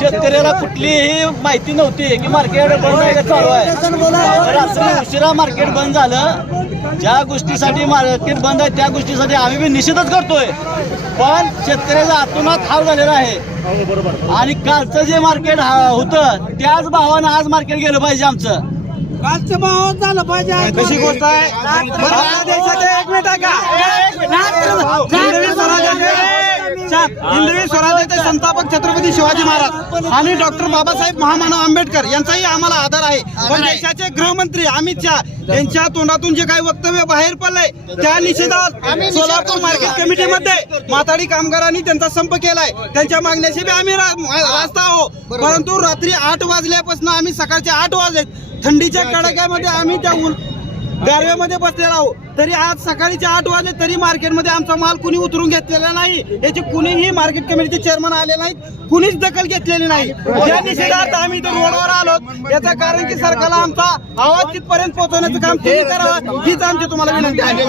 शेतकऱ्याला कुठलीही माहिती नव्हती की मार्केट बंद आहे का चालू आहे. रात्री उशिरा मार्केट बंद झालं. ज्या गोष्टीसाठी मार्केट बंद आहे त्या गोष्टीसाठी आम्ही बी निषेधच करतोय, पण शेतकऱ्याचा आतोनात हाल झालेला आहे. आणि कालचं जे मार्केट होतं त्याच भावानं आज मार्केट गेलं पाहिजे. आमचं कालचं भाव झालं पाहिजे. कशी गोष्ट आहे. एक मिनिट आहे का. हिंदवी स्वराज्याचे संस्थापक छत्रपती शिवाजी महाराज आणि डॉक्टर बाबासाहेब महामानव आंबेडकर यांचाही आम्हाला आदर आहे. पण देशाचे गृहमंत्री अमित शहा यांच्या तोंडातून जे काही वक्तव्य बाहेर पडलंय त्या निषेधात सोलापूर मार्केट कमिटीमध्ये माथाडी कामगारांनी त्यांचा संप केलाय. त्यांच्या मागण्याशी बी आम्ही रास्ता आहोत. परंतु रात्री 8 वाजल्यापासून आम्ही सकाळचे 8 वाजले थंडीच्या कडाक्यामध्ये आम्ही त्या गारव्यामध्ये बसलेला आहोत. तरी आज सकाळीचे 8 वाजले तरी मार्केटमध्ये आमचा माल कुणी उतरून घेतलेला नाही. याची कुणीही मार्केट कमिटीचे चेअरमन आले नाहीत, कुणीच दखल घेतलेली नाही. या निषेधार्थ आम्ही इथं रोडवर आलो. याचं कारण की सरकारला आमचा आवाज तिथपर्यंत पोहोचवण्याचं काम तुम्ही करावं हीच आमची तुम्हाला विनंती आहे.